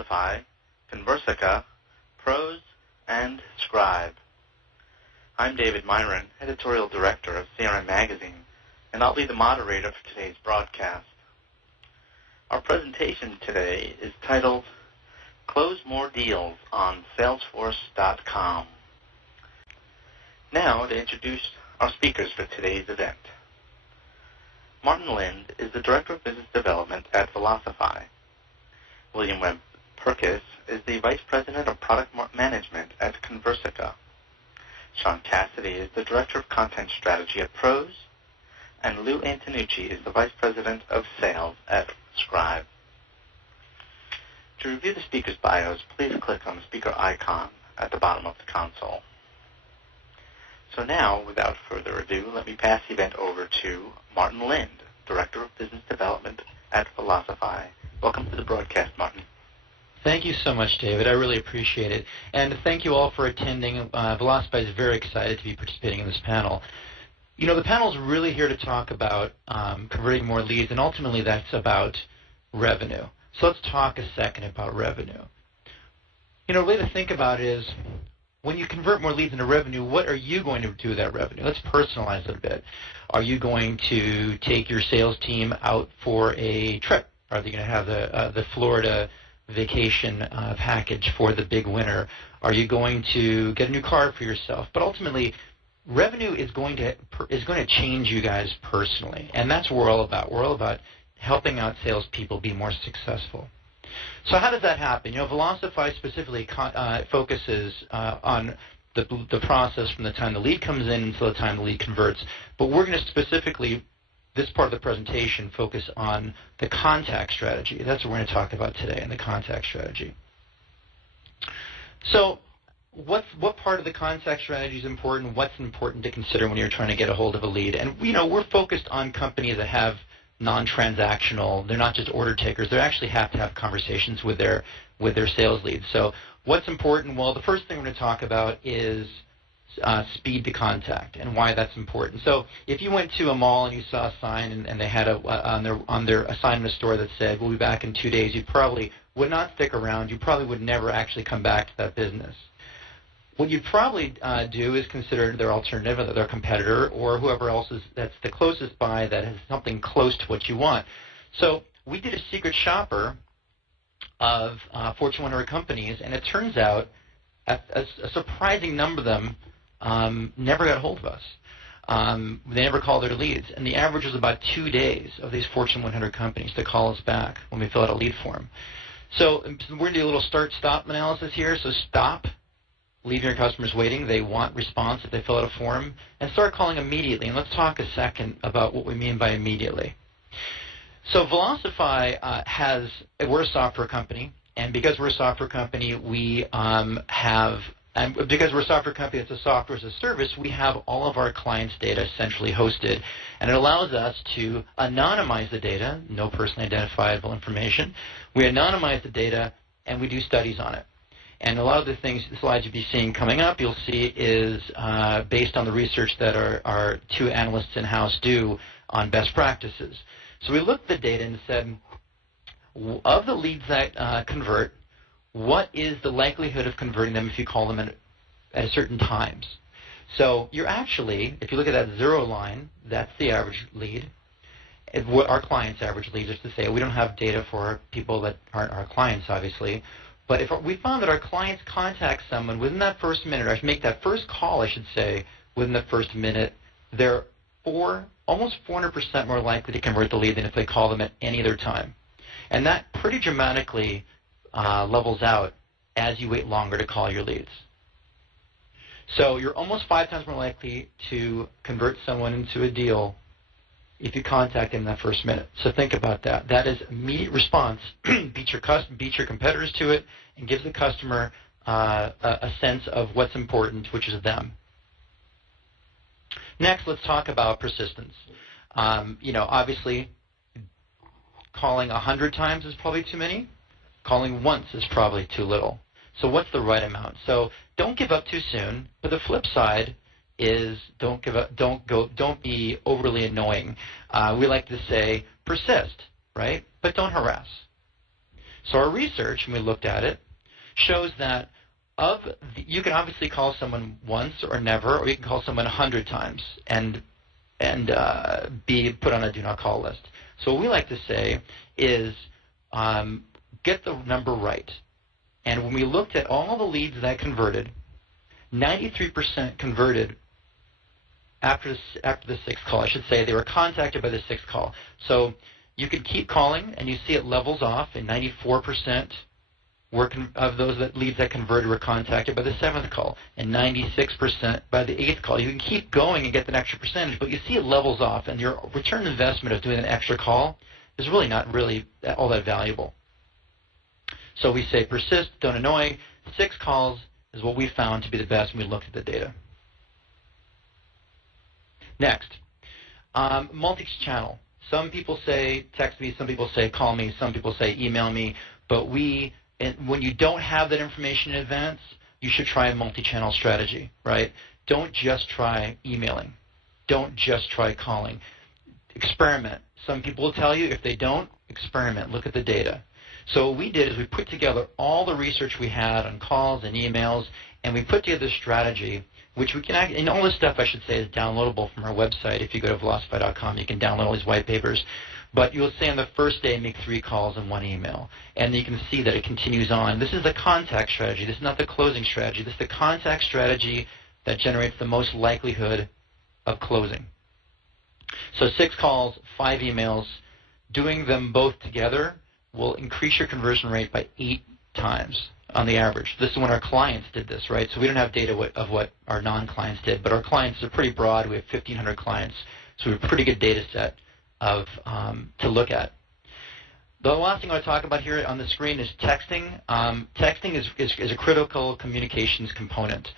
Velocify, Conversica, Prose, and Scribe. I'm David Myron, Editorial Director of CRM Magazine, and I'll be the moderator for today's broadcast. Our presentation today is titled Close More Deals on Salesforce.com. Now to introduce our speakers for today's event. Martin Lind is the Director of Business Development at Velocify. William Webb Purkis is the Vice President of Product Management at Conversica. Sean Cassidy is the Director of Content Strategy at Prose. And Lou Antonucci is the Vice President of Sales at Scribe. To review the speakers' bios, please click on the speaker icon at the bottom of the console. So now, without further ado, let me pass the event over to Martin Lind, Director of Business Development at Velocify. Welcome to the broadcast, Martin. Thank you so much, David. I really appreciate it. And thank you all for attending. Velocify is very excited to be participating in this panel. You know, the panel is really here to talk about converting more leads, and ultimately that's about revenue. So let's talk a second about revenue. You know, a way to think about it is, when you convert more leads into revenue, what are you going to do with that revenue? Let's personalize it a bit. Are you going to take your sales team out for a trip? Are they going to have the Florida vacation package for the big winter? Are you going to get a new car for yourself? But ultimately, revenue is going to change you guys personally, and that's what we're all about. We're all about helping out salespeople be more successful. So how does that happen? You know, Velocify specifically focuses on the process from the time the lead comes in until the time the lead converts. But we're going to specifically, this part of the presentation, focus on the contact strategy. That's what we're going to talk about today, in the contact strategy. So what part of the contact strategy is important? What's important to consider when you're trying to get a hold of a lead? And, you know, we're focused on companies that have non-transactional. They're not just order takers. They actually have to have conversations with their sales leads. So what's important? Well, the first thing we're going to talk about is speed to contact and why that's important. So if you went to a mall and you saw a sign and they had on their sign in the store that said, "We'll be back in 2 days," you probably would not stick around. You probably would never actually come back to that business. What you'd probably do is consider their alternative, their competitor, or whoever else that's the closest by that has something close to what you want. So we did a secret shopper of Fortune 100 companies, and it turns out a surprising number of them never got a hold of us. They never called their leads, and the average was about 2 days of these Fortune 100 companies to call us back when we fill out a lead form. So we're going to do a little start-stop analysis here. So stop. Leave your customers waiting. They want response if they fill out a form. And start calling immediately. And let's talk a second about what we mean by immediately. So Velocify we're a software company. And because we're a software company, because we're a software company that's a software as a service, we have all of our clients' data centrally hosted. And it allows us to anonymize the data, no personally identifiable information. We anonymize the data, and we do studies on it. And a lot of the slides you'll be seeing coming up, you'll see is based on the research that our two analysts in-house do on best practices. So we looked at the data and said, of the leads that convert, what is the likelihood of converting them if you call them at certain times? So you're actually, if you look at that zero line, that's the average lead. What our clients' average leads is to say, we don't have data for people that aren't our clients, obviously. But if we found that our clients contact someone within that first minute, or make that first call, I should say, within the first minute, they're almost 400% more likely to convert the lead than if they call them at any other time. And that pretty dramatically levels out as you wait longer to call your leads. So you're almost 5 times more likely to convert someone into a deal if you contact them in that first minute. So think about that. That is immediate response. Beat your competitors to it, and gives the customer a sense of what's important, which is them. Next, let's talk about persistence. You know, obviously, calling 100 times is probably too many. Calling once is probably too little. So what's the right amount? So don't give up too soon. But the flip side is don't give up. Don't be overly annoying. We like to say persist, right? But don't harass. So our research, when we looked at it, shows that you can obviously call someone once or never, or you can call someone 100 times and be put on a do not call list. So what we like to say is get the number right. And when we looked at all the leads that converted, 93% converted after the sixth call. I should say they were contacted by the sixth call. So you could keep calling, and you see it levels off, and 94% of those leads that converted were contacted by the seventh call, and 96% by the eighth call. You can keep going and get that extra percentage, but you see it levels off, and your return on investment of doing an extra call is really not all that valuable. So we say persist, don't annoy. 6 calls is what we found to be the best when we looked at the data. Next, multi-channel. Some people say text me, some people say call me, some people say email me, but when you don't have that information in advance, you should try a multi-channel strategy, right? Don't just try emailing. Don't just try calling. Experiment. Some people will tell you if they don't, experiment. Look at the data. So what we did is we put together all the research we had on calls and emails, and we put together a strategy, which we can, and all this stuff I should say is downloadable from our website. If you go to Velocify.com, you can download all these white papers. But you'll say on the first day, make 3 calls and 1 email. And you can see that it continues on. This is the contact strategy. This is not the closing strategy. This is the contact strategy that generates the most likelihood of closing. So 6 calls, 5 emails, doing them both together will increase your conversion rate by 8 times on the average. This is when our clients did this, right? So we don't have data of what our non-clients did, but our clients are pretty broad. We have 1,500 clients, so we have a pretty good data set to look at. The last thing I want to talk about here on the screen is texting. Texting is a critical communications component.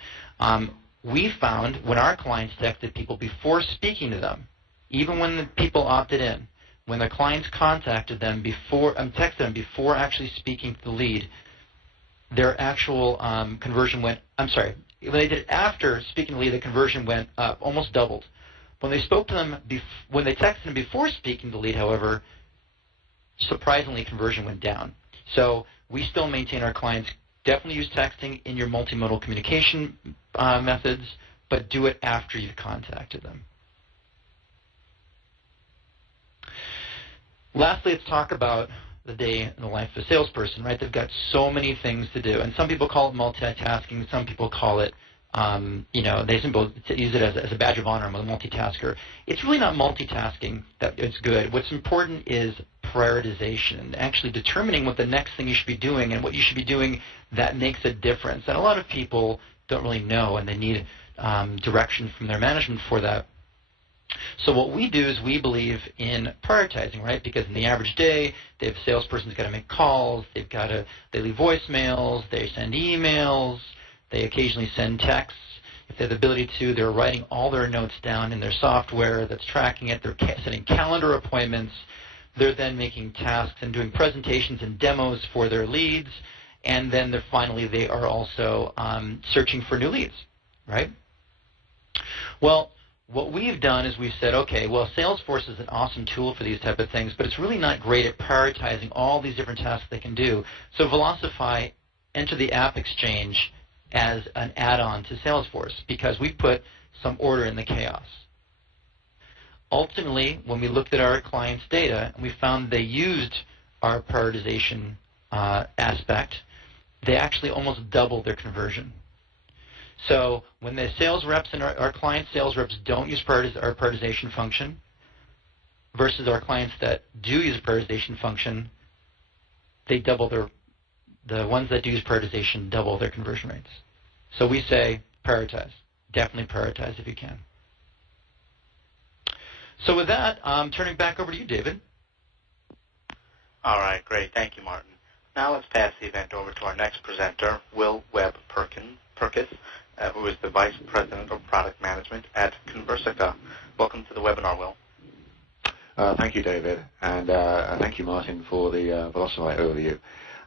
We found when our clients texted people before speaking to them, even when the people opted in, when the clients contacted them texted them before actually speaking to the lead, their actual conversion went, when they did it after speaking to the lead, the conversion went up, almost doubled. When they spoke to them, when they texted them before speaking to the lead, however, surprisingly, conversion went down. So we still maintain our clients definitely use texting in your multimodal communication methods, but do it after you've contacted them. Lastly, let's talk about the day in the life of a salesperson, right? They've got so many things to do, and some people call it multitasking. Some people call it, they use it as a badge of honor. I'm a multitasker. It's really not multitasking that it's good. What's important is prioritization, actually determining what the next thing you should be doing and what you should be doing that makes a difference. And a lot of people don't really know, and they need direction from their management for that. So what we do is we believe in prioritizing, right? Because in the average day, the salesperson's got to make calls, they leave voicemails, they send emails, they occasionally send texts. If they have the ability to, they're writing all their notes down in their software that's tracking it. They're setting calendar appointments. They're then making tasks and doing presentations and demos for their leads. And then they are also searching for new leads, right? Well, what we've done is we've said, okay, well, Salesforce is an awesome tool for these type of things, but it's really not great at prioritizing all these different tasks they can do. So Velocify entered the App Exchange as an add-on to Salesforce because we put some order in the chaos. Ultimately, when we looked at our clients' data, we found they used our prioritization aspect. They actually almost doubled their conversion. So when the sales reps and our client sales reps don't use our prioritization function versus our clients that do use a prioritization function, they double the ones that do use prioritization double their conversion rates. So we say prioritize. Definitely prioritize if you can. So with that, turning back over to you, David. All right, great. Thank you, Martin. Now let's pass the event over to our next presenter, Will Webb Purkis, who is the Vice President of Product Management at Conversica. Welcome to the webinar, Will. Thank you, David, and thank you, Martin, for the Velocify overview.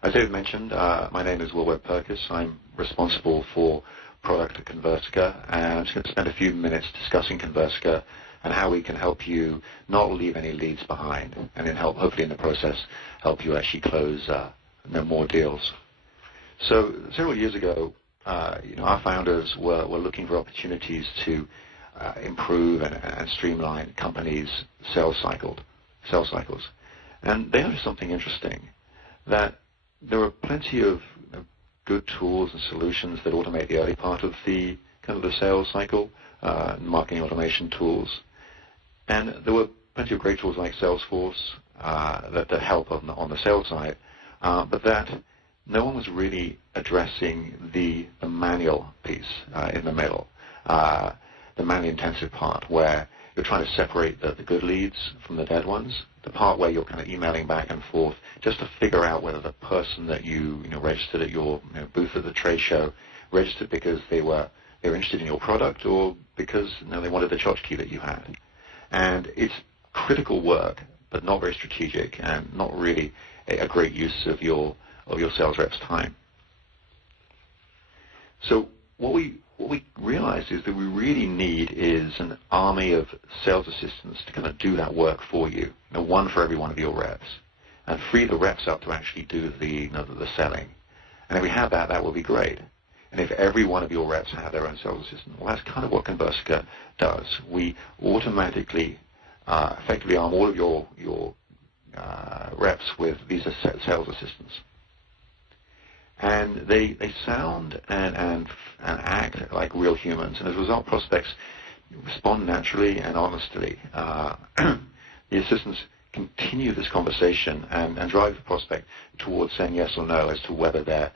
As David mentioned, my name is Will Webb Purkis. I'm responsible for product at Conversica, and I'm just going to spend a few minutes discussing Conversica and how we can help you not leave any leads behind, and then hopefully in the process, help you actually close more deals. So several years ago, our founders were looking for opportunities to improve and streamline companies' sales cycles. And they noticed something interesting, that there were plenty of good tools and solutions that automate the early part of the sales cycle, marketing automation tools. And there were plenty of great tools like Salesforce that help on the sales side, but that no one was really addressing the manual piece in the middle, the manually intensive part where you're trying to separate the good leads from the dead ones, the part where you're kind of emailing back and forth just to figure out whether the person that you registered at your booth at the trade show registered because they were interested in your product or because they wanted the tchotchke that you had. And it's critical work, but not very strategic and not really a great use of your sales rep's time. So what we realized is that we really need is an army of sales assistants to kind of do that work for you, one for every one of your reps, and free the reps up to actually do the selling. And if we have that would be great. And if every one of your reps had their own sales assistant, well, that's kind of what Conversica does. We automatically, effectively arm all of your reps with these sales assistants. And they sound and act like real humans. And as a result, prospects respond naturally and honestly. The assistants continue this conversation and drive the prospect towards saying yes or no as to whether they're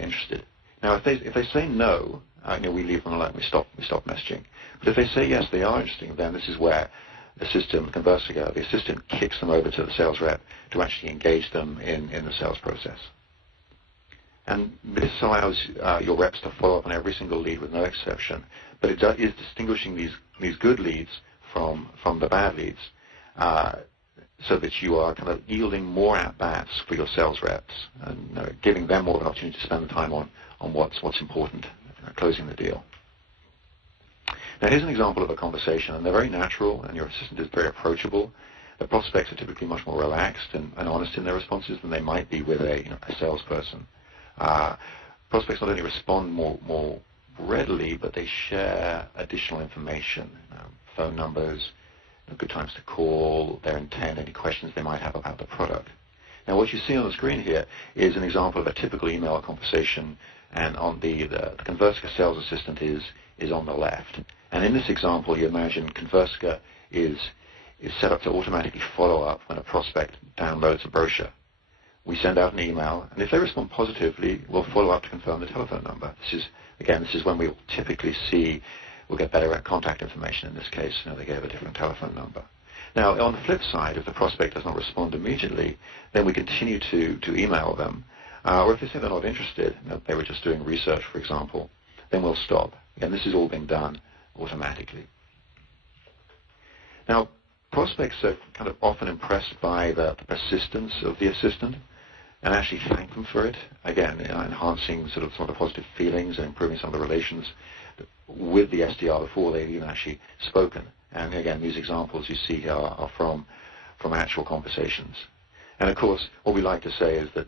interested. Now, if they say no, we leave them alone. We stop messaging. But if they say yes, they are interested, then this is where the system, Conversica, the assistant kicks them over to the sales rep to actually engage them in the sales process. And this allows your reps to follow up on every single lead with no exception. But it is distinguishing these good leads from the bad leads, so that you are kind of yielding more at-bats for your sales reps and giving them more of an opportunity to spend the time on what's important, closing the deal. Now, here's an example of a conversation, and they're very natural, and your assistant is very approachable. The prospects are typically much more relaxed and honest in their responses than they might be with a salesperson. Prospects not only respond more readily, but they share additional information, phone numbers, good times to call, their intent, any questions they might have about the product. Now, what you see on the screen here is an example of a typical email conversation, and on the Conversica sales assistant is on the left. And in this example, you imagine Conversica is set up to automatically follow up when a prospect downloads a brochure. We send out an email, and if they respond positively, we'll follow up to confirm the telephone number. This is when we'll typically see, we'll get better contact information in this case. They gave a different telephone number. Now, on the flip side, if the prospect does not respond immediately, then we continue to email them. Or if they say they're not interested, they were just doing research, for example, then we'll stop. Again, this is all being done automatically. Now, prospects are kind of often impressed by the persistence of the assistant and actually thank them for it, again, enhancing some of the positive feelings and improving some of the relations with the SDR before they've even actually spoken. And again, these examples you see here are from actual conversations. And of course, what we like to say is that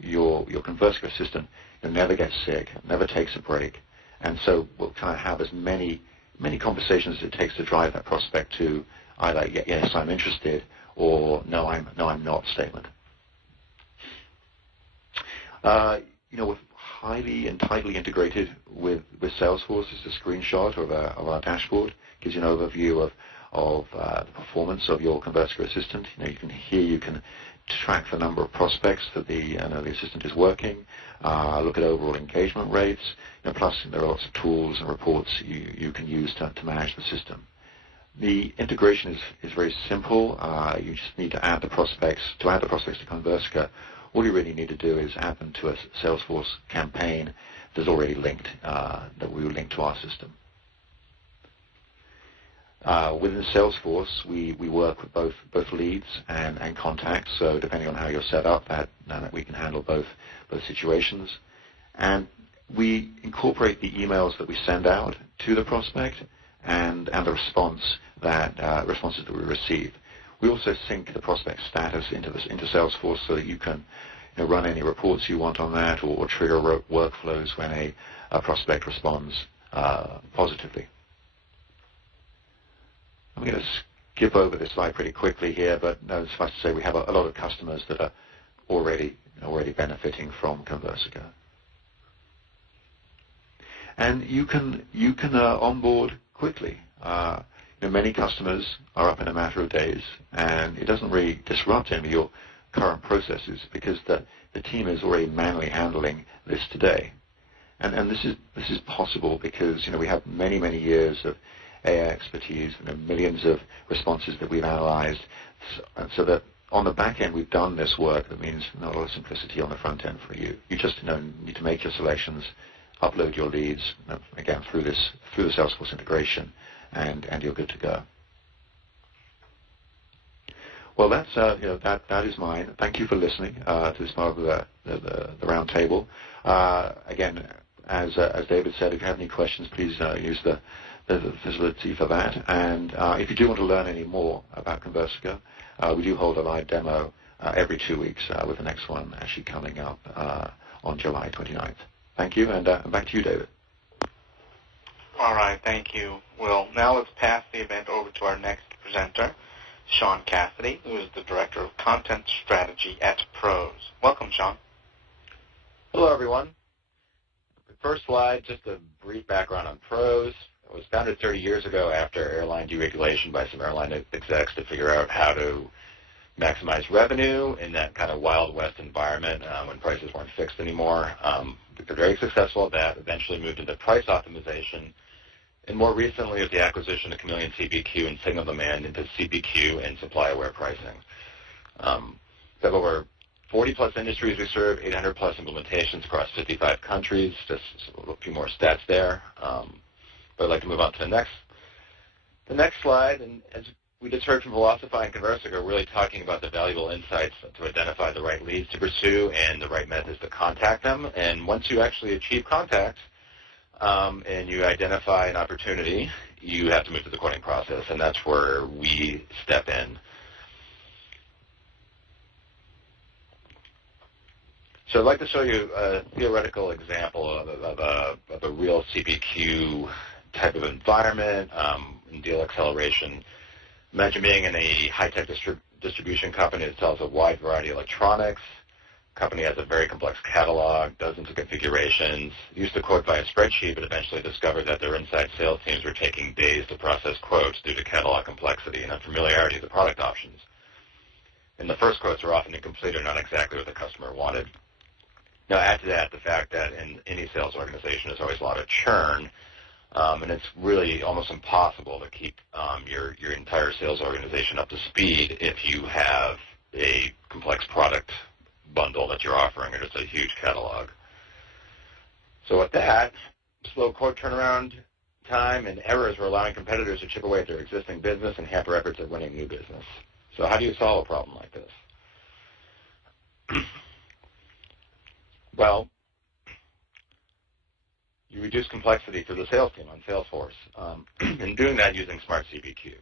your Conversica assistant never gets sick, never takes a break, and so we'll kind of have as many conversations as it takes to drive that prospect to either yes, I'm interested, or no, I'm not statement. We're highly and tightly integrated with Salesforce. This is a screenshot of our dashboard. Gives you an overview of the performance of your Conversica assistant. You can track the number of prospects that the assistant is working, look at overall engagement rates, plus there are lots of tools and reports you can use to manage the system. The integration is very simple. You just need to add the prospects. To add the prospects to Conversica, all you really need to do is add them to a Salesforce campaign that's already linked, that we will link to our system. Within Salesforce, we work with both leads and contacts. So depending on how you're set up, that we can handle both situations. And we incorporate the emails that we send out to the prospect and the responses that we receive. We also sync the prospect status into Salesforce so that you can run any reports you want on that, or trigger workflows when a prospect responds positively. I'm going to skip over this slide pretty quickly here, but suffice to say we have a lot of customers that are already benefiting from Conversica. And you can onboard quickly. Many customers are up in a matter of days, and it doesn't really disrupt any of your current processes because the team is already manually handling this today. And this is possible because we have many years of AI expertise and millions of responses that we've analyzed, so that on the back end we've done this work. That means a lot of simplicity on the front end for you. You just need to make your selections, upload your leads again through the Salesforce integration, and you're good to go. Well, that's that is mine. Thank you for listening to this part of the round table. Again, as David said, if you have any questions, please use the facility for that. And if you do want to learn any more about Conversica, we do hold a live demo every 2 weeks, with the next one actually coming up on July 29th. Thank you, and back to you, David. All right, thank you, Will. Now let's pass the event over to our next presenter, Sean Cassidy, who is the Director of Content Strategy at Pros. Welcome, Sean. Hello, everyone. The first slide, just a brief background on Pros. It was founded 30 years ago after airline deregulation by some airline execs to figure out how to maximize revenue in that kind of Wild West environment when prices weren't fixed anymore. We were very successful at that, eventually moved into price optimization, and more recently with the acquisition of Chameleon CPQ and Signal Demand into CPQ and supply-aware pricing. We have over 40-plus industries we serve, 800-plus implementations across 55 countries, just a few more stats there. But I'd like to move on to the next slide. And as we just heard from Velocify and Conversica, we're really talking about the valuable insights to identify the right leads to pursue and the right methods to contact them. And once you actually achieve contact and you identify an opportunity, you have to move to the quoting process, and that's where we step in. So I'd like to show you a theoretical example of a real CPQ type of environment in deal acceleration. Imagine being in a high-tech distribution company that sells a wide variety of electronics. The company has a very complex catalog, dozens of configurations. Used to quote via spreadsheet, but eventually discovered that their inside sales teams were taking days to process quotes due to catalog complexity and unfamiliarity of the product options. And the first quotes are often incomplete or not exactly what the customer wanted. Now, add to that the fact that in any sales organization there's always a lot of churn, and it's really almost impossible to keep your entire sales organization up to speed if you have a complex product bundle that you're offering or just a huge catalog. So with that, slow quote turnaround time and errors were allowing competitors to chip away at their existing business and hamper efforts at winning new business. So how do you solve a problem like this? Well, you reduce complexity for the sales team on Salesforce, and doing that using Smart CPQ.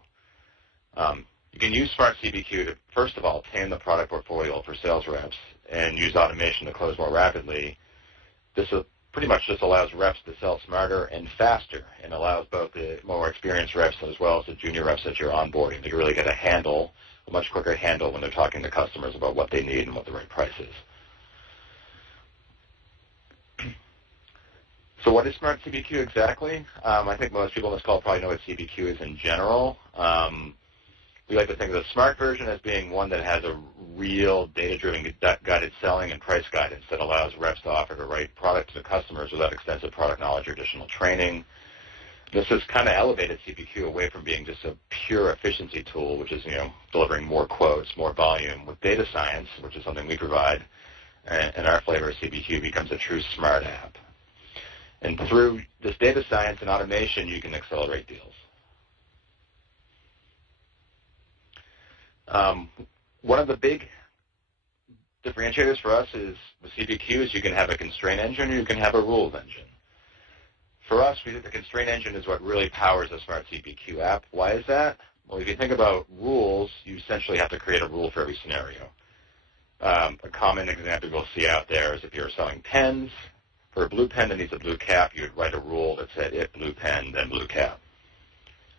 You can use Smart CPQ to, first of all, tame the product portfolio for sales reps and use automation to close more rapidly. This pretty much just allows reps to sell smarter and faster, and allows both the more experienced reps as well as the junior reps that you're onboarding to really get a much quicker handle when they're talking to customers about what they need and what the right price is. So what is Smart CPQ exactly? I think most people on this call probably know what CPQ is in general. We like to think of the Smart version as being one that has a real data-driven guided selling and price guidance that allows reps to offer the right product to the customers without extensive product knowledge or additional training. This has kind of elevated CPQ away from being just a pure efficiency tool, which is delivering more quotes, more volume, with data science, which is something we provide, and our flavor of CPQ becomes a true Smart app. And through this data science and automation, you can accelerate deals. One of the big differentiators for us is with CPQ is you can have a constraint engine or you can have a rules engine. For us, we think the constraint engine is what really powers the Smart CPQ app. Why is that? Well, if you think about rules, you essentially have to create a rule for every scenario. A common example you'll see out there is if you're selling pens. For a blue pen that needs a blue cap, you would write a rule that said if blue pen, then blue cap.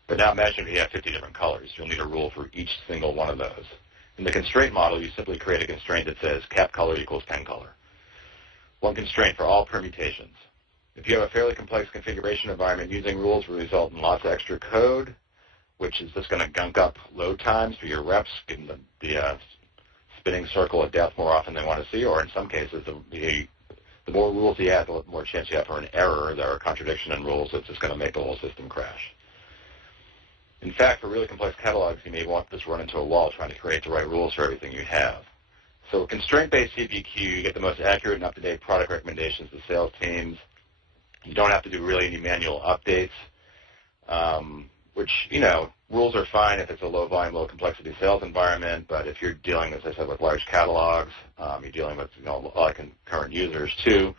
But now imagine if you have 50 different colors. You'll need a rule for each single one of those. In the constraint model, you simply create a constraint that says cap color equals pen color. One constraint for all permutations. If you have a fairly complex configuration environment, using rules will result in lots of extra code, which is just going to gunk up load times for your reps, giving them the spinning circle of death more often than they want to see, or in some cases, the more rules you add, the more chance you have for an error or a contradiction in rules that's just going to make the whole system crash. In fact, for really complex catalogs, you may want this run into a wall trying to create the right rules for everything you have. So with constraint-based CPQ, you get the most accurate and up-to-date product recommendations to sales teams. You don't have to do really any manual updates, which, rules are fine if it's a low-volume, low-complexity sales environment, but if you're dealing, as I said, with large catalogs, you're dealing with a lot of concurrent users too,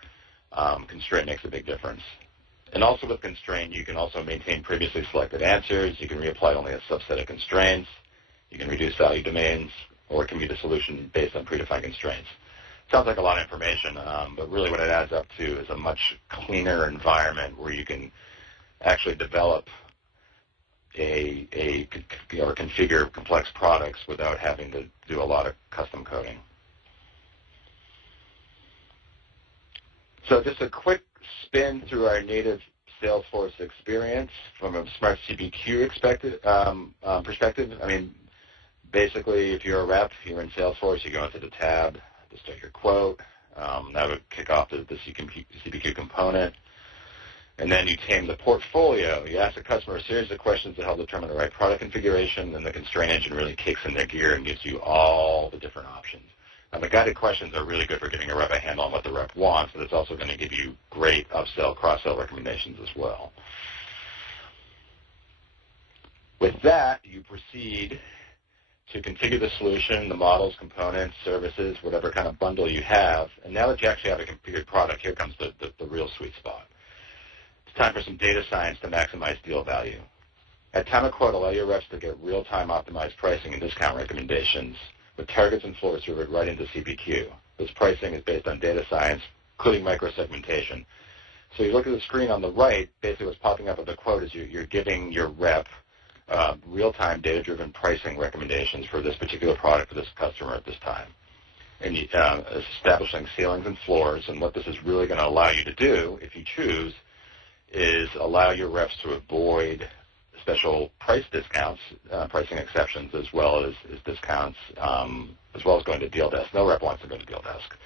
constraint makes a big difference. And also with constraint, you can also maintain previously selected answers. You can reapply only a subset of constraints. You can reduce value domains, or it can be the solution based on predefined constraints. Sounds like a lot of information, but really what it adds up to is a much cleaner environment where you can actually develop or configure complex products without having to do a lot of custom coding. So just a quick spin through our native Salesforce experience from a Smart CPQ perspective. I mean, basically, if you're a rep, you're in Salesforce, you go into the tab to start your quote. That would kick off the CPQ component. And then you tame the portfolio. You ask the customer a series of questions that help determine the right product configuration, and the constraint engine really kicks into gear and gives you all the different options. Now, the guided questions are really good for giving a rep a handle on what the rep wants, but it's also going to give you great upsell, cross-sell recommendations as well. With that, you proceed to configure the solution, the models, components, services, whatever kind of bundle you have. And now that you actually have a configured product, here comes the real sweet spot. It's time for some data science to maximize deal value. At time of quote, allow your reps to get real-time optimized pricing and discount recommendations with targets and floors delivered right into CPQ. This pricing is based on data science, including micro-segmentation. So you look at the screen on the right, basically what's popping up at the quote is you're giving your rep real-time data-driven pricing recommendations for this particular product for this customer at this time. And establishing ceilings and floors, and what this is really going to allow you to do, if you choose, is allow your reps to avoid special price discounts, pricing exceptions, as well as discounts, as well as going to deal desk. No rep wants to go to deal desk.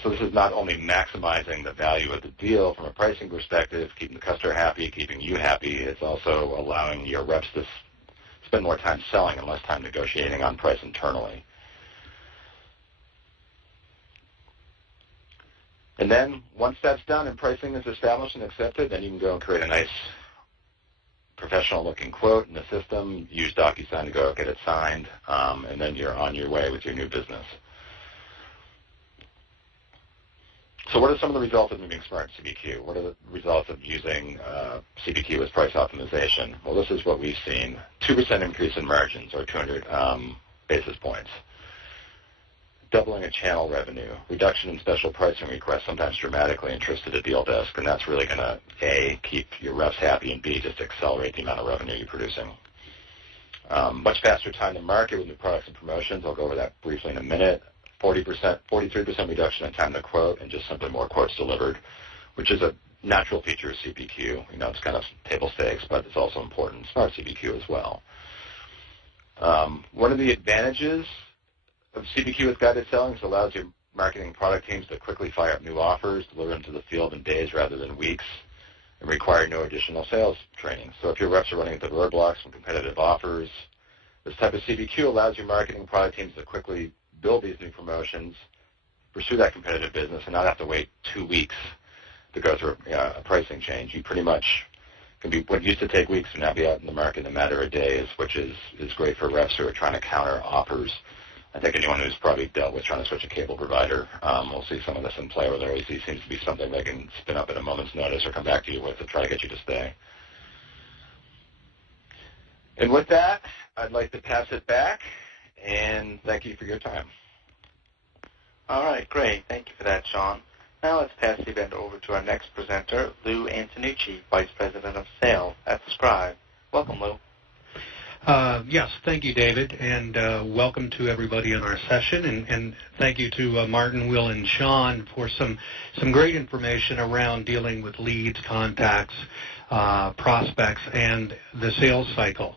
So this is not only maximizing the value of the deal from a pricing perspective, keeping the customer happy, keeping you happy, it's also allowing your reps to spend more time selling and less time negotiating on price internally. And then once that's done and pricing is established and accepted, then you can go and create a nice professional-looking quote in the system, use DocuSign to go get it signed, and then you're on your way with your new business. So what are some of the results of moving Smart CPQ? What are the results of using CPQ as price optimization? Well, this is what we've seen. 2% increase in margins, or 200 basis points. Doubling of channel revenue. Reduction in special pricing requests, sometimes dramatically interest to the deal desk, and that's really going to, A, keep your reps happy, and B, just accelerate the amount of revenue you're producing. Much faster time to market with new products and promotions. I'll go over that briefly in a minute. 43% reduction in time to quote, and just simply more quotes delivered, which is a natural feature of CPQ. It's kind of table stakes, but it's also important in Smart CPQ as well. One of the advantages of CPQ with guided selling is it allows your marketing product teams to quickly fire up new offers, deliver them to the field in days rather than weeks, and require no additional sales training. So if your reps are running into roadblocks from competitive offers, this type of CPQ allows your marketing product teams to quickly build these new promotions, pursue that competitive business, and not have to wait 2 weeks to go through a pricing change. You pretty much can be, what used to take weeks to now be out in the market in a matter of days, which is great for reps who are trying to counter offers. I think anyone who's probably dealt with trying to switch a cable provider will see some of this in play, where there always seems to be something they can spin up at a moment's notice or come back to you with to try to get you to stay. And with that, I'd like to pass it back, and thank you for your time. All right, great. Thank you for that, Sean. Now let's pass the event over to our next presenter, Lou Antonucci, Vice President of Sales at Scribe. Welcome, Lou. Yes, thank you, David, and welcome to everybody in our session, and thank you to Martin, Will, and Sean for some great information around dealing with leads, contacts, prospects, and the sales cycle.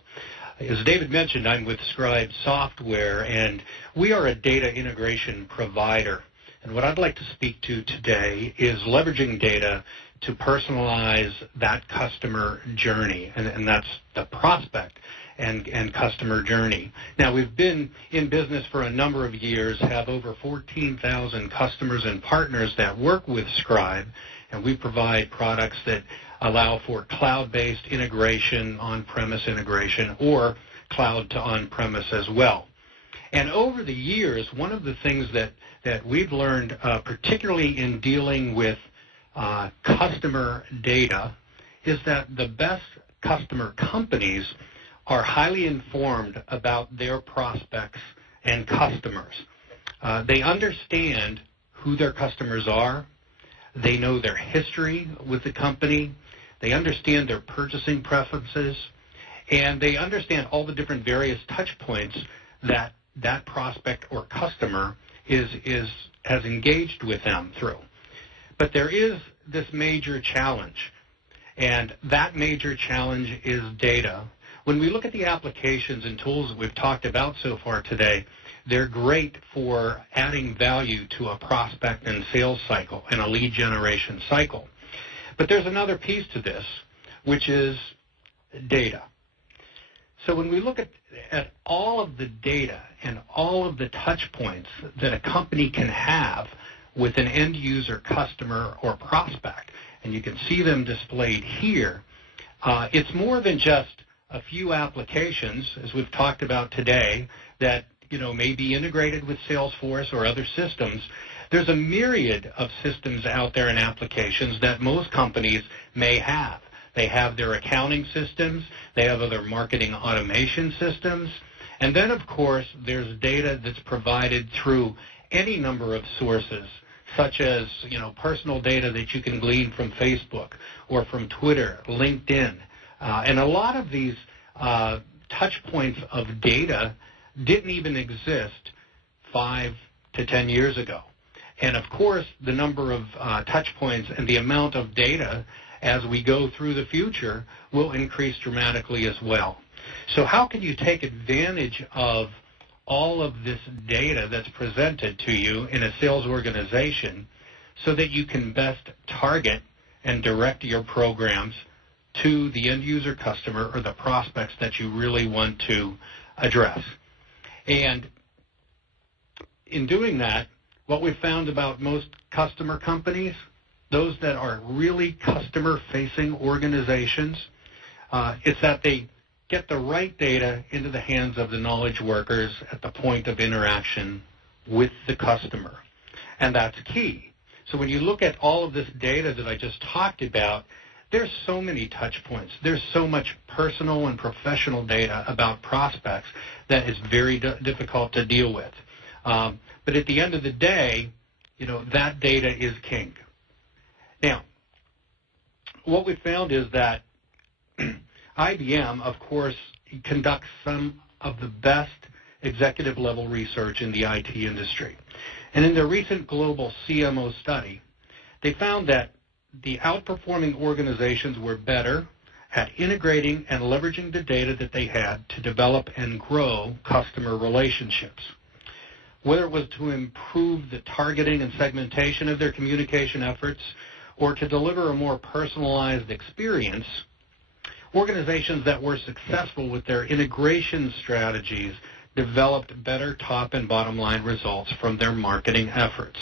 As David mentioned, I'm with Scribe Software, and we are a data integration provider. And what I'd like to speak to today is leveraging data to personalize that customer journey, and that's the prospect and customer journey. Now, we've been in business for a number of years, have over 14,000 customers and partners that work with Scribe, and we provide products that allow for cloud-based integration, on-premise integration, or cloud to on-premise as well. And over the years, one of the things that we've learned, particularly in dealing with customer data, is that the best customer companies are highly informed about their prospects and customers. They understand who their customers are. They know their history with the company. They understand their purchasing preferences. And they understand all the different various touch points that that prospect or customer has engaged with them through. But there is this major challenge, and that major challenge is data. When we look at the applications and tools that we've talked about so far today, they're great for adding value to a prospect and sales cycle and a lead generation cycle. But there's another piece to this, which is data. So when we look at all of the data and all of the touch points that a company can have with an end user, customer, or prospect, and you can see them displayed here, it's more than just a few applications, as we've talked about today, that may be integrated with Salesforce or other systems. There's a myriad of systems out there and applications that most companies may have. They have their accounting systems. They have other marketing automation systems. And then, of course, there's data that's provided through any number of sources, such as personal data that you can glean from Facebook or from Twitter, LinkedIn. And a lot of these touch points of data didn't even exist 5 to 10 years ago. And, of course, the number of touch points and the amount of data as we go through the future will increase dramatically as well. So how can you take advantage of all of this data that's presented to you in a sales organization so that you can best target and direct your programs to the end user customer or the prospects that you really want to address? And in doing that, what we've found about most customer companies, those that are really customer-facing organizations, is that they get the right data into the hands of the knowledge workers at the point of interaction with the customer. And that's key. So when you look at all of this data that I just talked about, there's so many touch points. There's so much personal and professional data about prospects that is very difficult to deal with. But at the end of the day, that data is king. Now, what we found is that IBM, of course, conducts some of the best executive-level research in the IT industry. And in their recent global CMO study, they found that the outperforming organizations were better at integrating and leveraging the data that they had to develop and grow customer relationships. Whether it was to improve the targeting and segmentation of their communication efforts or to deliver a more personalized experience, organizations that were successful with their integration strategies developed better top and bottom line results from their marketing efforts.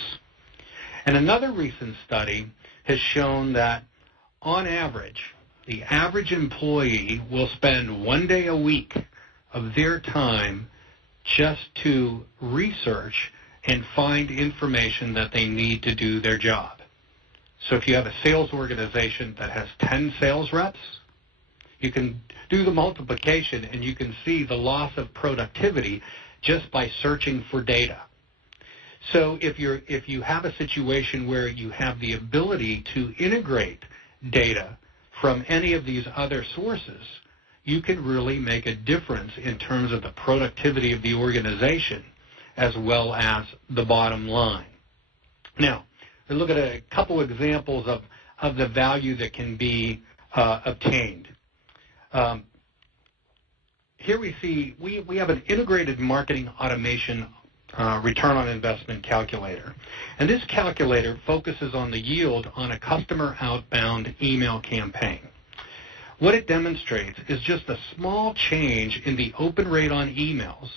And another recent study has shown that, on average, the average employee will spend 1 day a week of their time just to research and find information that they need to do their job. So if you have a sales organization that has 10 sales reps, you can do the multiplication and you can see the loss of productivity just by searching for data. So if you have a situation where you have the ability to integrate data from any of these other sources, you can really make a difference in terms of the productivity of the organization as well as the bottom line. Now, we look at a couple examples of the value that can be obtained. Here we see we have an integrated marketing automation return on investment calculator. And this calculator focuses on the yield on a customer outbound email campaign. What it demonstrates is just a small change in the open rate on emails,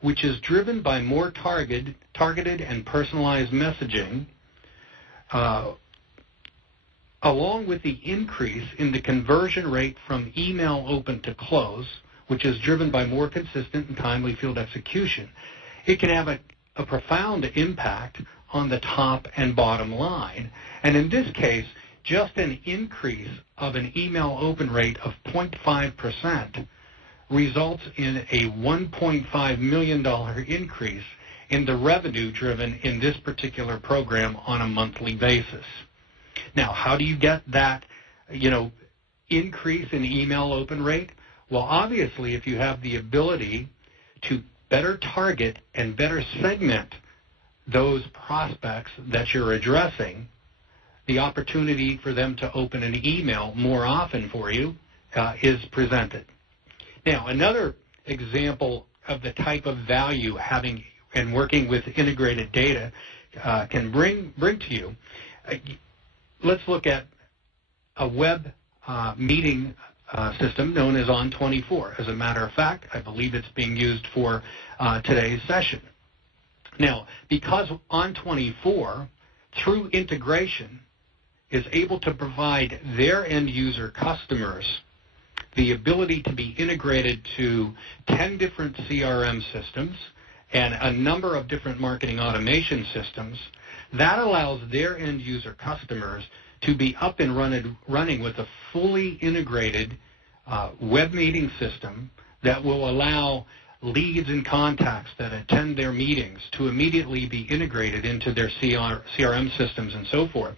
which is driven by more targeted and personalized messaging, along with the increase in the conversion rate from email open to close, which is driven by more consistent and timely field execution. It can have a profound impact on the top and bottom line. And in this case, just an increase of an email open rate of 0.5% results in a $1.5 million increase in the revenue driven in this particular program on a monthly basis. Now, how do you get that, increase in email open rate? Well, obviously, if you have the ability to better target and better segment those prospects that you're addressing, the opportunity for them to open an email more often for you is presented. Now, another example of the type of value having and working with integrated data can bring to you, let's look at a web meeting system known as On24. As a matter of fact, I believe it's being used for today's session. Now, because On24, through integration, is able to provide their end user customers the ability to be integrated to 10 different CRM systems and a number of different marketing automation systems, that allows their end user customers to be up and running with a fully integrated web meeting system that will allow leads and contacts that attend their meetings to immediately be integrated into their CRM systems and so forth.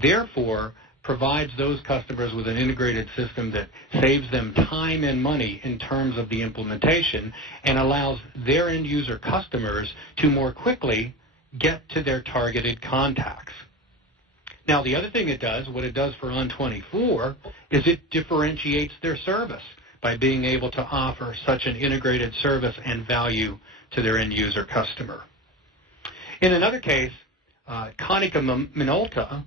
Therefore, provides those customers with an integrated system that saves them time and money in terms of the implementation and allows their end user customers to more quickly get to their targeted contacts. Now, the other thing it does, what it does for On24, is it differentiates their service by being able to offer such an integrated service and value to their end user customer. In another case, Konica Minolta,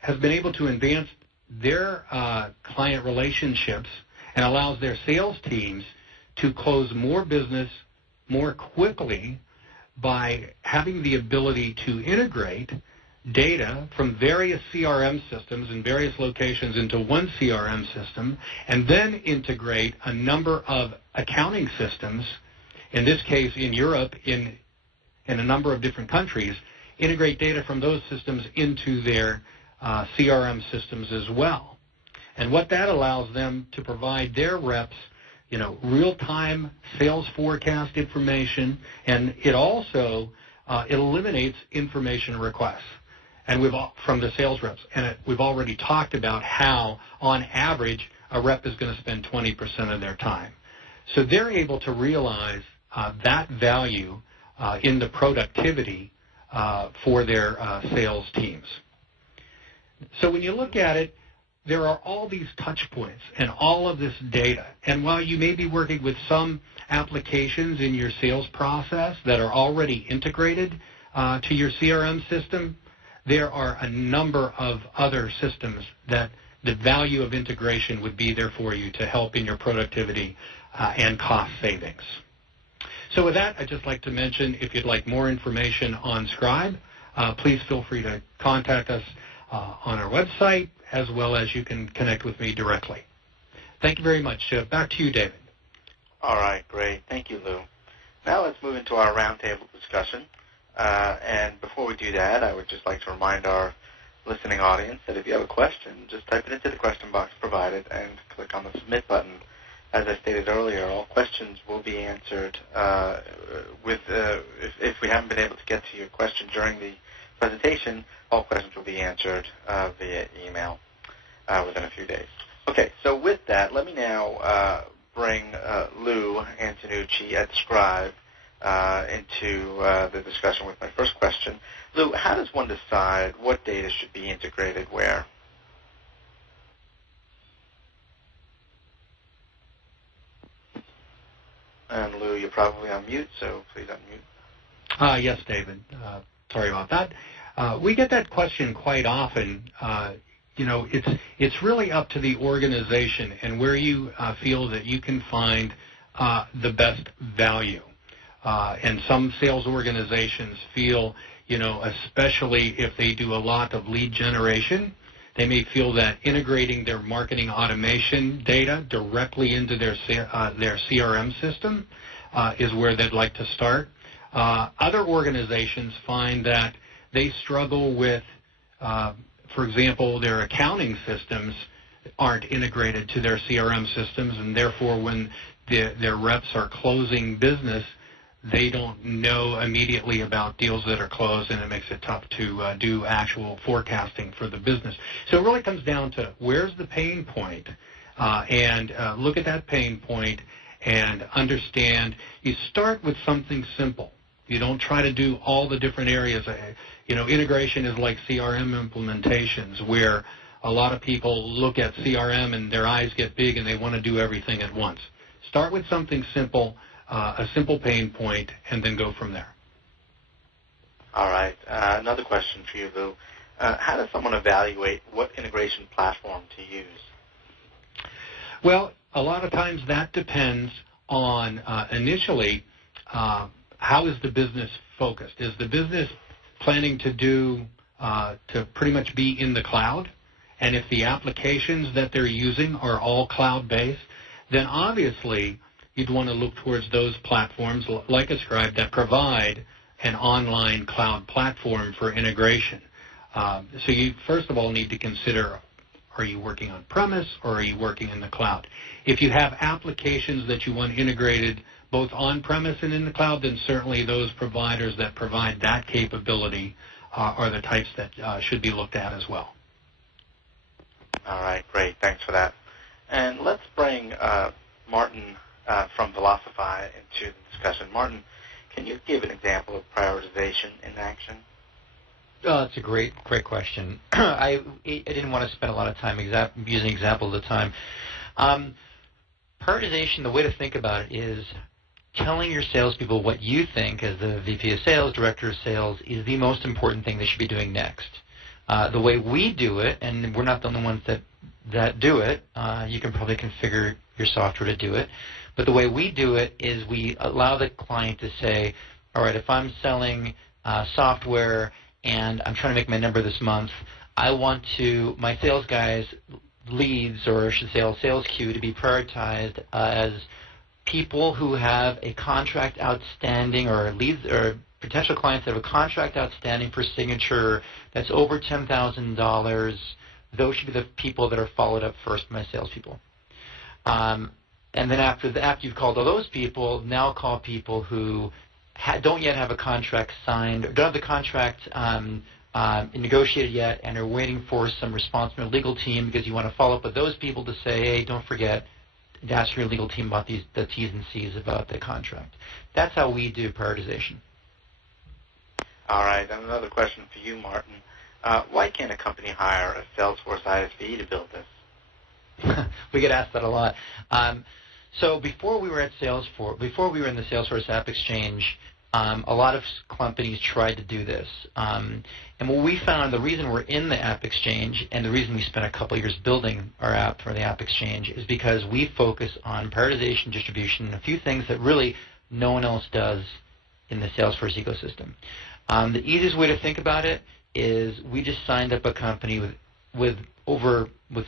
has been able to advance their client relationships and allows their sales teams to close more business more quickly by having the ability to integrate data from various CRM systems in various locations into one CRM system and then integrate a number of accounting systems, in this case in Europe, in a number of different countries, integrate data from those systems into their CRM systems as well. And what that allows them to provide their reps, real-time sales forecast information, and it also eliminates information requests from the sales reps. And we've already talked about how, on average, a rep is going to spend 20% of their time. So they're able to realize that value in the productivity for their sales teams. So when you look at it, there are all these touch points and all of this data. And while you may be working with some applications in your sales process that are already integrated to your CRM system, there are a number of other systems that the value of integration would be there for you to help in your productivity and cost savings. So with that, I'd just like to mention, if you'd like more information on Scribe, please feel free to contact us on our website, as well as you can connect with me directly. Thank you very much. Back to you, David. All right, great. Thank you, Lou. Now let's move into our roundtable discussion. And before we do that, I would just like to remind our listening audience that if you have a question, just type it into the question box provided and click on the submit button. as I stated earlier, all questions will be answered if we haven't been able to get to your question during the presentation, all questions will be answered via email within a few days. Okay, so with that, let me now bring Lou Antonucci at Scribe into the discussion with my first question. Lou, how does one decide what data should be integrated where? And Lou, you're probably on mute, so please unmute. Yes, David. Sorry about that. We get that question quite often. It's really up to the organization and where you feel that you can find the best value. And some sales organizations feel, especially if they do a lot of lead generation, they may feel that integrating their marketing automation data directly into their CRM system is where they'd like to start. Other organizations find that they struggle with, for example, their accounting systems aren't integrated to their CRM systems, and therefore when their reps are closing business, they don't know immediately about deals that are closed, and it makes it tough to do actual forecasting for the business. So it really comes down to where's the pain point, and look at that pain point and understand. You start with something simple. You don't try to do all the different areas. Integration is like CRM implementations, where a lot of people look at CRM and their eyes get big and they want to do everything at once. Start with something simple, a simple pain point, and then go from there. All right. Another question for you, Lou. How does someone evaluate what integration platform to use? Well, a lot of times that depends on initially how is the business focused? Is the business planning to pretty much be in the cloud? And if the applications that they're using are all cloud-based, then obviously you'd want to look towards those platforms like Scribe that provide an online cloud platform for integration. So you first of all need to consider, are you working on premise or are you working in the cloud? If you have applications that you want integrated both on-premise and in the cloud, then certainly those providers that provide that capability are the types that should be looked at as well. All right, great. Thanks for that. And let's bring Martin from Velocify into the discussion. Martin, can you give an example of prioritization in action? That's a great question. I didn't want to spend a lot of time using examples at the time. Prioritization, the way to think about it is telling your salespeople what you think as the VP of Sales, Director of Sales, is the most important thing they should be doing next. The way we do it, and we're not the only ones that do it, you can probably configure your software to do it, but the way we do it is we allow the client to say, all right, if I'm selling software and I'm trying to make my number this month, I want my sales guys' leads, or I should say a sales queue, to be prioritized as people who have a contract outstanding, or leads, or potential clients that have a contract outstanding for signature that's over $10,000. Those should be the people that are followed up first by my salespeople. And then after you've called all those people, now call people who don't yet have a contract signed, or don't have the contract negotiated yet, and are waiting for some response from your legal team, because you want to follow up with those people to say, hey, don't forget to ask your legal team about the T's and C's about the contract. That's how we do prioritization. All right, and another question for you, Martin. Why can't a company hire a Salesforce ISV to build this? We get asked that a lot. So before we were in the Salesforce App Exchange, a lot of companies tried to do this. And what we found, the reason we're in the App Exchange and the reason we spent a couple of years building our app for the App Exchange is because we focus on prioritization, distribution, and a few things that really no one else does in the Salesforce ecosystem. The easiest way to think about it is we just signed up a company with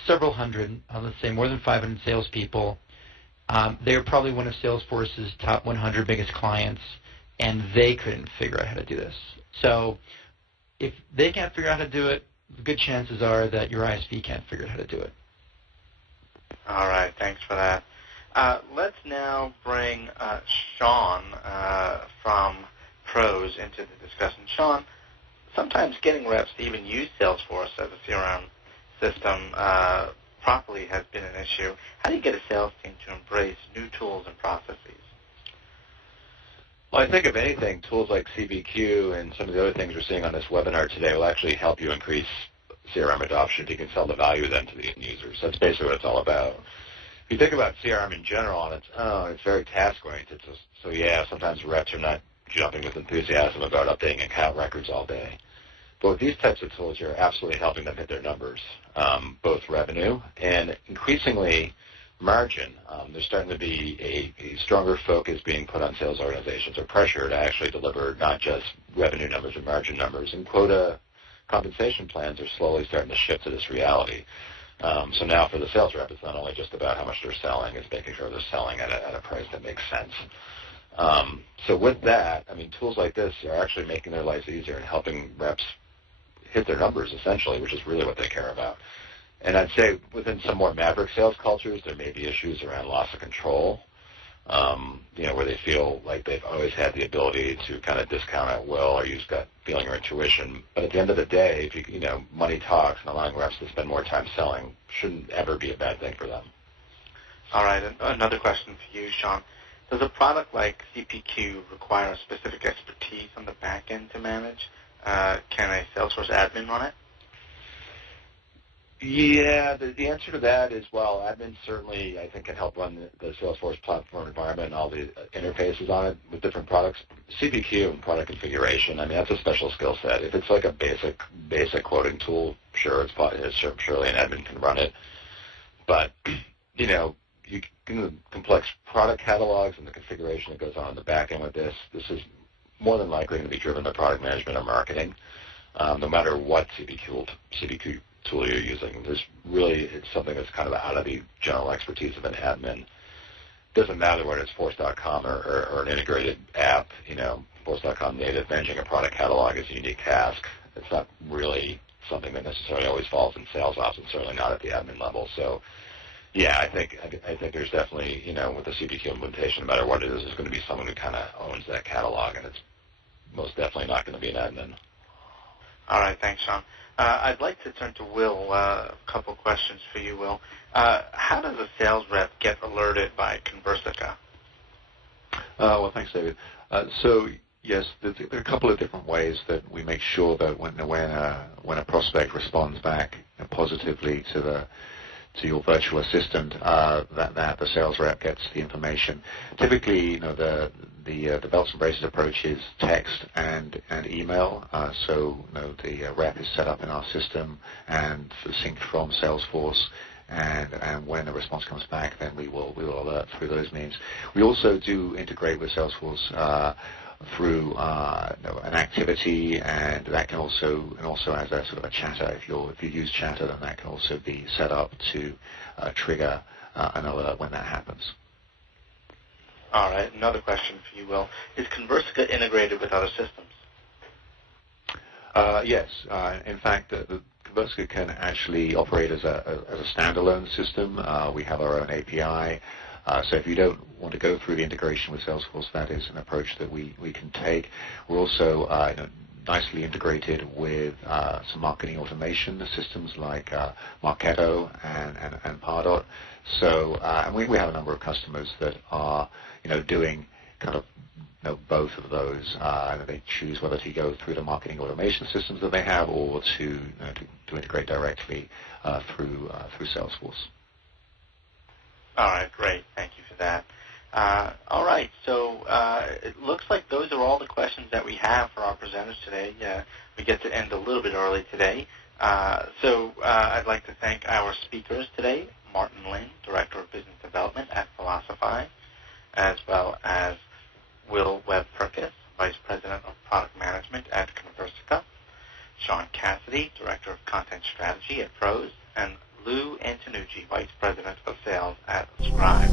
several hundred, let's say more than 500 salespeople. They're probably one of Salesforce's top 100 biggest clients, and they couldn't figure out how to do this. So if they can't figure out how to do it, good chances are that your ISV can't figure out how to do it. All right, thanks for that. Let's now bring Sean from Pros into the discussion. Sean, sometimes getting reps to even use Salesforce as a CRM system properly has been an issue. How do you get a sales team to embrace new tools and processes? Well, I think if anything, tools like CBQ and some of the other things we're seeing on this webinar today will actually help you increase CRM adoption if you can sell the value then to the end users. That's basically what it's all about. If you think about CRM in general on its own, it's very task-oriented. So yeah, sometimes reps are not jumping with enthusiasm about updating account records all day. But with these types of tools, you're absolutely helping them hit their numbers, both revenue and increasingly margin. There's starting to be a stronger focus being put on sales organizations or pressure to actually deliver not just revenue numbers or margin numbers. And quota compensation plans are slowly starting to shift to this reality. So now for the sales rep, it's not only just about how much they're selling, it's making sure they're selling at a price that makes sense. So with that, I mean, tools like this are actually making their lives easier and helping reps hit their numbers, essentially, which is really what they care about. And I'd say within some more maverick sales cultures, there may be issues around loss of control, where they feel like they've always had the ability to kind of discount at will or use gut feeling or intuition. But at the end of the day, if money talks, and allowing reps to spend more time selling shouldn't ever be a bad thing for them. All right, another question for you, Sean. Does a product like CPQ require specific expertise on the back end to manage? Can a Salesforce admin run it? Yeah, the answer to that is, well, admin certainly, I think, can help run the Salesforce platform environment and all the interfaces on it with different products. CPQ and product configuration, I mean, that's a special skill set. If it's like a basic quoting tool, sure, surely an admin can run it. But, complex product catalogs and the configuration that goes on in the back end with this is more than likely going to be driven by product management or marketing, no matter what CPQ tool you're using. It's something that's kind of out of the general expertise of an admin. Doesn't matter whether it's Force.com or an integrated app. Force.com native, managing a product catalog is a unique task. It's not really something that necessarily always falls in sales ops, and certainly not at the admin level. So, yeah, I think there's definitely, with the CPQ implementation, no matter what it is, there's going to be someone who kind of owns that catalog, and it's most definitely not going to be an admin. All right, thanks, Sean. I'd like to turn to Will. A couple questions for you, Will. How does a sales rep get alerted by Conversica? Well, thanks, David. So, yes, there are a couple of different ways that we make sure that when a prospect responds back positively to your virtual assistant, that the sales rep gets the information. Typically, the belts and braces approach is text and email. So the rep is set up in our system and synced from Salesforce. And when the response comes back, then we will alert through those means. We also do integrate with Salesforce through an activity, and that can also as a sort of a chatter. If you use chatter, then that can also be set up to trigger an alert when that happens. All right. Another question for you, Will. Is Conversica integrated with other systems? Yes. In fact, the Conversica can actually operate as a standalone system. We have our own API. So if you don't want to go through the integration with Salesforce, that is an approach that we can take. We're also nicely integrated with some marketing automation systems like Marketo and Pardot. So and we have a number of customers that are doing kind of both of those. They choose whether to go through the marketing automation systems that they have or to integrate directly through Salesforce. All right, great. Thank you for that. All right, so it looks like those are all the questions that we have for our presenters today. We get to end a little bit early today. So I'd like to thank our speakers today, Martin Lin, Director of Business Development at Philosophy, as well as Will Webb-Perkis, Vice President of Product Management at Conversica, Sean Cassidy, Director of Content Strategy at Pros, and Lou Antonucci, Vice President of Sales at Scribe.